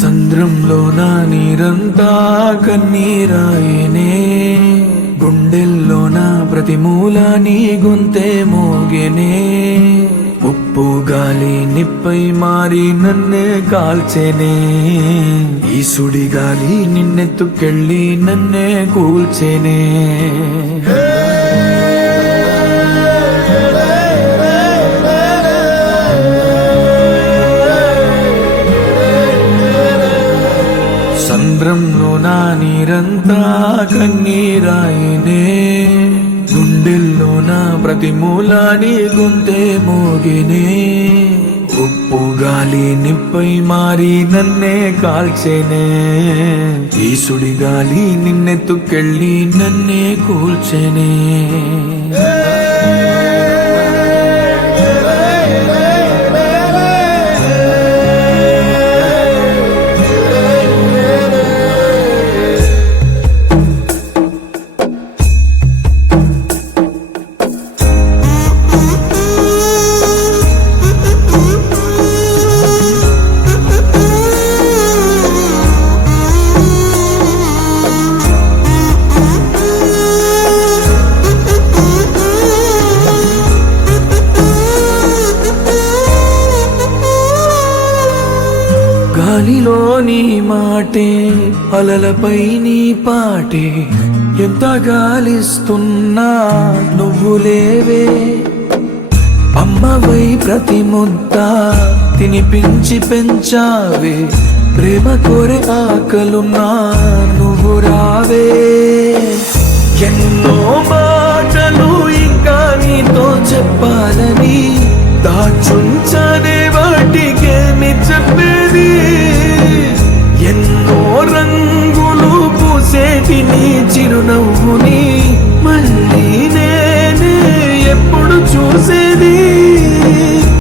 సంద్రంలో నా నీరంతా కన్నీరాయనే, గుండెల్లో నా ప్రతి మూల నీ గొంతే మోగెనే. ఉప్పు గాలి నిప్పై మారి నన్నే కాల్చెనే, ఈ సుడి గాలి నిన్నెత్తుకెళ్ళి నన్నే కూల్చెనే. సంద్రంలో నా నీరంతా కన్నీరాయనే, గుండెల్లో నా ప్రతి మూల నీ గొంతే మోగినే. ఉప్పు గాలి నిప్పై మారి నన్నే కాల్చెనే, ఈ సుడి గాలి నిన్నెత్తుకెళ్ళి నన్నే కూల్చెనే. గాలిలో నీ మాటే, అలలపై నీ పాటే, ఎంత గాలిస్తున్నా నువ్వు లేవే. అమ్మవై ప్రతి ముద్ద తినిపించి పెంచావే, ప్రేమ కోరే ఆకలున్నా నువ్వు రావే.